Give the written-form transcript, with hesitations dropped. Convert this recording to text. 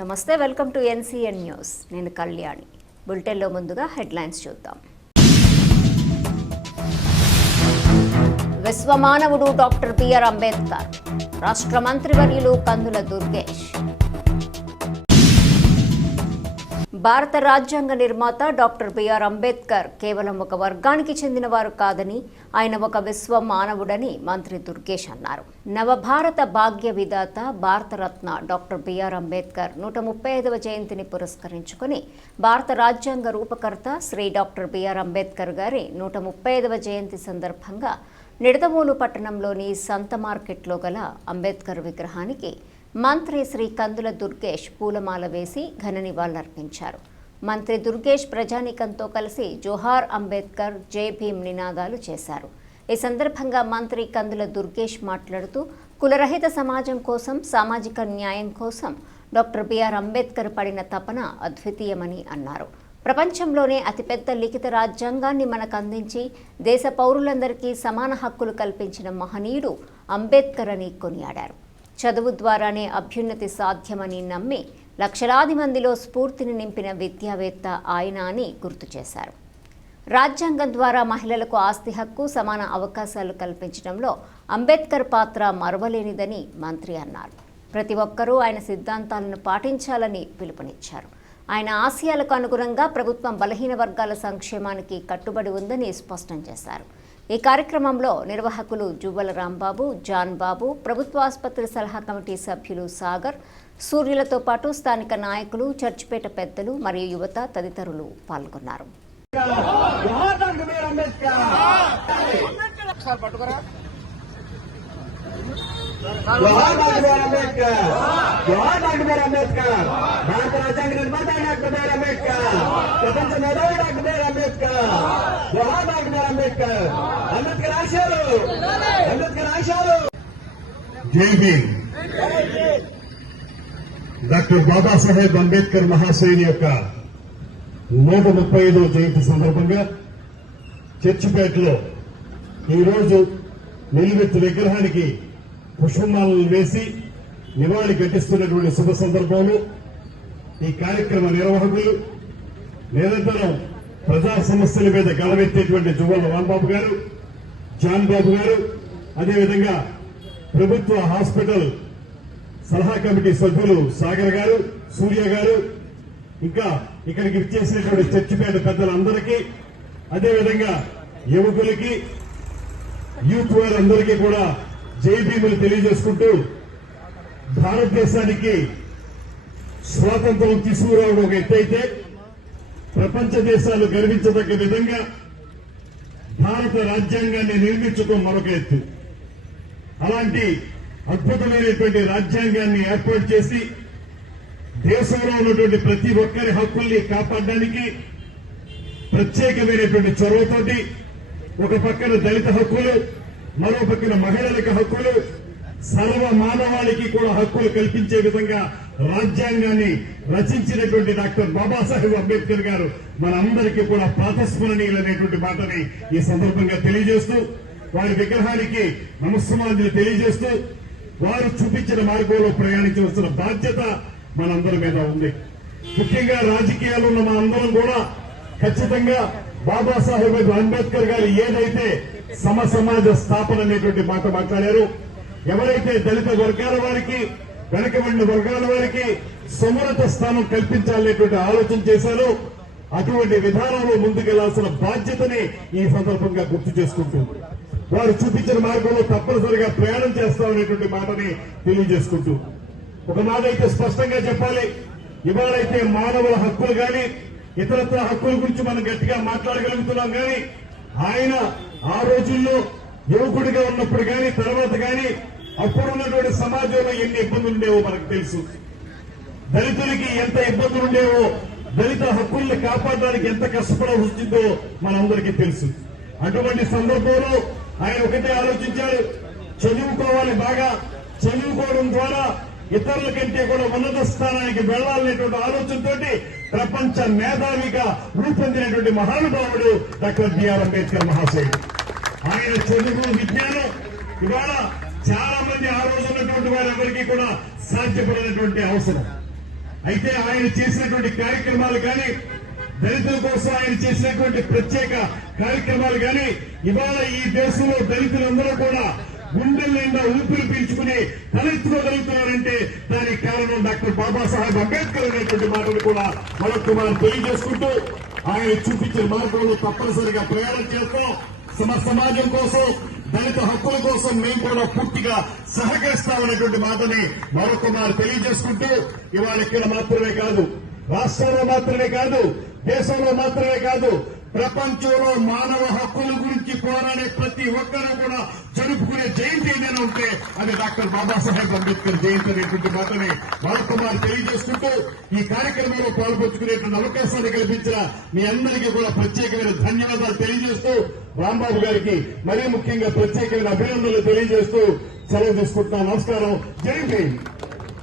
నమస్తే, welcome to NCN news. నేను కళ్యాణి. బులెటిన్లో ముందుగా హెడ్లైన్స్ చూద్దాం. విశ్వమానవుడు డాక్టర్ బిఆర్ అంబేద్కర్, రాష్ట్ర మంత్రివర్యులు కందుల దుర్గేష్. భారత రాజ్యాంగ నిర్మాత డాక్టర్ బిఆర్ అంబేద్కర్ కేవలం ఒక వర్గానికి చెందినవారు కాదని, ఆయన ఒక విశ్వ మానవుడని మంత్రి దుర్గేష్ అన్నారు. నవభారత భాగ్య విధాత భారతరత్న డాక్టర్ బిఆర్ అంబేద్కర్ 135వ జయంతిని పురస్కరించుకుని భారత రాజ్యాంగ రూపకర్త శ్రీ డాక్టర్ బిఆర్ అంబేద్కర్ గారి 135వ జయంతి సందర్భంగా నిడదవోలు పట్టణంలోని సంత మార్కెట్లో గల అంబేద్కర్ విగ్రహానికి మంత్రి శ్రీ కందుల దుర్గేష్ పూలమాల వేసి ఘన నివాళులర్పించారు. మంత్రి దుర్గేష్ ప్రజానీకంతో కలిసి జోహార్ అంబేద్కర్, జై భీమ్ నినాదాలు చేశారు. ఈ సందర్భంగా మంత్రి కందుల దుర్గేష్ మాట్లాడుతూ కులరహిత సమాజం కోసం, సామాజిక న్యాయం కోసం డాక్టర్ బిఆర్ అంబేద్కర్ పడిన తపన అద్వితీయమని అన్నారు. ప్రపంచంలోనే అతిపెద్ద లిఖిత రాజ్యాంగాన్ని మనకు అందించి దేశ పౌరులందరికీ సమాన హక్కులు కల్పించిన మహనీయుడు అంబేద్కర్ అని కొనియాడారు. చదువు ద్వారానే అభ్యున్నతి సాధ్యమని నమ్మి లక్షలాది మందిలో స్ఫూర్తిని నింపిన విద్యావేత్త ఆయన అని గుర్తు చేశారు. రాజ్యాంగం ద్వారా మహిళలకు ఆస్తి హక్కు, సమాన అవకాశాలు కల్పించడంలో అంబేద్కర్ పాత్ర మరువలేనిదని మంత్రి అన్నారు. ప్రతి ఒక్కరూ ఆయన సిద్ధాంతాలను పాటించాలని పిలుపునిచ్చారు. ఆయన ఆశయాలకు అనుగుణంగా ప్రభుత్వం బలహీన వర్గాల సంక్షేమానికి కట్టుబడి ఉందని స్పష్టం చేశారు. ఈ కార్యక్రమంలో నిర్వాహకులు జువ్వల రాంబాబు, జాన్ బాబు, ప్రభుత్వ ఆసుపత్రి సలహా కమిటీ సభ్యులు సాగర్, సూర్యులతో పాటు స్థానిక నాయకులు, చర్చిపేట పెద్దలు మరియు యువత తదితరులు పాల్గొన్నారు. జోహార్ డాక్టర్ అంబేద్కర్, జోహార్ డాక్టర్ అంబేద్కర్, భారత రాజ్యాంగ నిర్మాత డాక్టర్ బిఆర్ అంబేద్కర్, ప్రపంచ మేధావి డాక్టర్ బిఆర్ అంబేద్కర్, జోహార్ డాక్టర్ అంబేద్కర్, అంబేద్కర్ ఆశయాలు, అంబేద్కర్ ఆశయాలు. జై భీమ్. డాక్టర్ బాబాసాహెబ్ అంబేద్కర్ మహాశయుని యొక్క 135వ జయంతి సందర్భంగా చర్చిపేటలో ఈరోజు నిలువెత్తు విగ్రహానికి పుష్పమాలను వేసి నివాళి ఘటిస్తున్నటువంటి శుభ సందర్భంలో ఈ కార్యక్రమ నిర్వాహకులు, నిరంతరం ప్రజా సమస్యల మీద గళవెత్తేటువంటి జువ్వల రాంబాబు గారు, జాన్ బాబు గారు, అదేవిధంగా ప్రభుత్వ హాస్పిటల్ సలహా కమిటీ సభ్యులు సాగర్ గారు, సూర్య గారు, ఇంకా ఇక్కడికి ఇచ్చేసినటువంటి చర్చిపేట పెద్దలందరికీ, అదేవిధంగా యువకులకి, యూత్ వారందరికీ కూడా జై భీములు తెలియజేసుకుంటూ భారతదేశానికి స్వాతంత్రం తీసుకురావడం ఒక ఎత్తైతే ప్రపంచ దేశాలు గర్వించదగ్గ విధంగా భారత రాజ్యాంగాన్ని నిర్మించడం మరొక ఎత్తు. అలాంటి అద్భుతమైనటువంటి రాజ్యాంగాన్ని ఏర్పాటు చేసి దేశంలో ఉన్నటువంటి ప్రతి ఒక్కరి హక్కుల్ని కాపాడడానికి ప్రత్యేకమైనటువంటి చొరవతోటి ఒక పక్కన దళిత హక్కులు, మరో పక్కన మహిళలకు హక్కులు, సర్వ మానవాళికి కూడా హక్కులు కల్పించే విధంగా రాజ్యాంగాన్ని రచించినటువంటి డాక్టర్ బాబాసాహెబ్ అంబేద్కర్ గారు మనందరికీ కూడా ప్రాతస్మరణీయులనేటువంటి మాటని ఈ సందర్భంగా తెలియజేస్తూ, వారి విగ్రహానికి నమస్సమాంజలి తెలియజేస్తూ, వారు చూపించిన మార్గంలో ప్రయాణించవలసిన బాధ్యత మనందరి మీద ఉంది. ముఖ్యంగా రాజకీయాలు ఉన్న మనందరం కూడా ఖచ్చితంగా బాబాసాహెబ్ అంబేద్కర్ గారు ఏదైతే సమాజ స్థాపన అనేటువంటి మాట మాట్లాడారు, ఎవరైతే దళిత వర్గాల వారికి, వెనకబడిన వర్గాల వారికి సమున్నత స్థానం కల్పించాలనేటువంటి ఆలోచన చేశారో అటువంటి విధానంలో ముందుకెళ్లాల్సిన బాధ్యతని ఈ సందర్భంగా గుర్తు చేసుకుంటూ, వారు చూపించిన మార్గంలో తప్పనిసరిగా ప్రయాణం చేస్తామనేటువంటి మాటని తెలియజేసుకుంటూ, ఒక మాట అయితే స్పష్టంగా చెప్పాలి, ఇవాళైతే మానవుల హక్కులు గాని ఇతరత్ర హక్కుల గురించి మనం గట్టిగా మాట్లాడగలుగుతున్నాం. కానీ ఆయన ఆ రోజుల్లో యువకుడిగా ఉన్నప్పుడు కానీ తర్వాత కానీ అప్పుడున్నటువంటి సమాజంలో ఎన్ని ఇబ్బందులు ఉండేవో మనకు తెలుసు. దళితులకి ఎంత ఇబ్బందులు ఉండేవో, దళిత హక్కుల్ని కాపాడడానికి ఎంత కష్టపడాల్సి వచ్చిందో మనందరికీ తెలుసు. అటువంటి సందర్భంలో ఆయన ఒకటే ఆలోచించారు, చదువుకోవాలి, బాగా చదువుకోవడం ద్వారా ఇతరుల కంటే కూడా ఉన్నత స్థానానికి వెళ్లాలనేటువంటి ఆలోచనతోటి ప్రపంచ మేధావిగా రూపొందినటువంటి మహానుభావుడు డాక్టర్ బిఆర్ అంబేద్కర్ మహాశయుడు. ఆయన చదువు, విజ్ఞానం ఇవాళ చాలా మంది ఆ రోజు ఉన్నటువంటి వారెవరికీ కూడా సాధ్యపడినటువంటి అవసరం. అయితే ఆయన చేసినటువంటి కార్యక్రమాలు కానీ, దళితుల కోసం ఆయన చేసినటువంటి ప్రత్యేక కార్యక్రమాలు కానీ ఇవాళ ఈ దేశంలో దళితులందరూ కూడా గుండెల నిండా ఊపిరి పీల్చుకుని తలెత్తుకోగలుగుతున్నారంటే దానికి కారణం డాక్టర్ బాబాసాహెబ్ అంబేద్కర్ అనేటువంటి మాటలు కూడా మరొక మనం తెలియజేసుకుంటూ ఆయన చూపించిన మార్గంలో తప్పనిసరిగా ప్రయాణం చేస్తాం. సమాజం కోసం, దళిత హక్కుల కోసం మేము కూడా పూర్తిగా సహకరిస్తామనేటువంటి మాటని మరొక మారు తెలియజేసుకుంటూ ఇవాళ ఇక్కడ మాత్రమే కాదు, రాష్ట్రంలో మాత్రమే కాదు, దేశంలో మాత్రమే కాదు, ప్రపంచంలో మానవ హక్కుల గురించి పోరాడే ప్రతి ఒక్కరూ కూడా జరుపుకునే జయంతి ఏదైనా ఉంటే అది డాక్టర్ బాబాసాహెబ్ అంబేద్కర్ జయంతి అనేటువంటి మాటని మరొక మారు తెలియజేసుకుంటూ ఈ కార్యక్రమంలో పాల్పంచుకునేటువంటి అవకాశాన్ని కల్పించిన మీ అందరికీ కూడా ప్రత్యేకమైన ధన్యవాదాలు తెలియజేస్తూ రాంబాబు గారికి మరీ ముఖ్యంగా ప్రత్యేకమైన అభినందనలు తెలియజేస్తూ సెలవు తీసుకుంటున్నాను. నమస్కారం. జై భీమ్.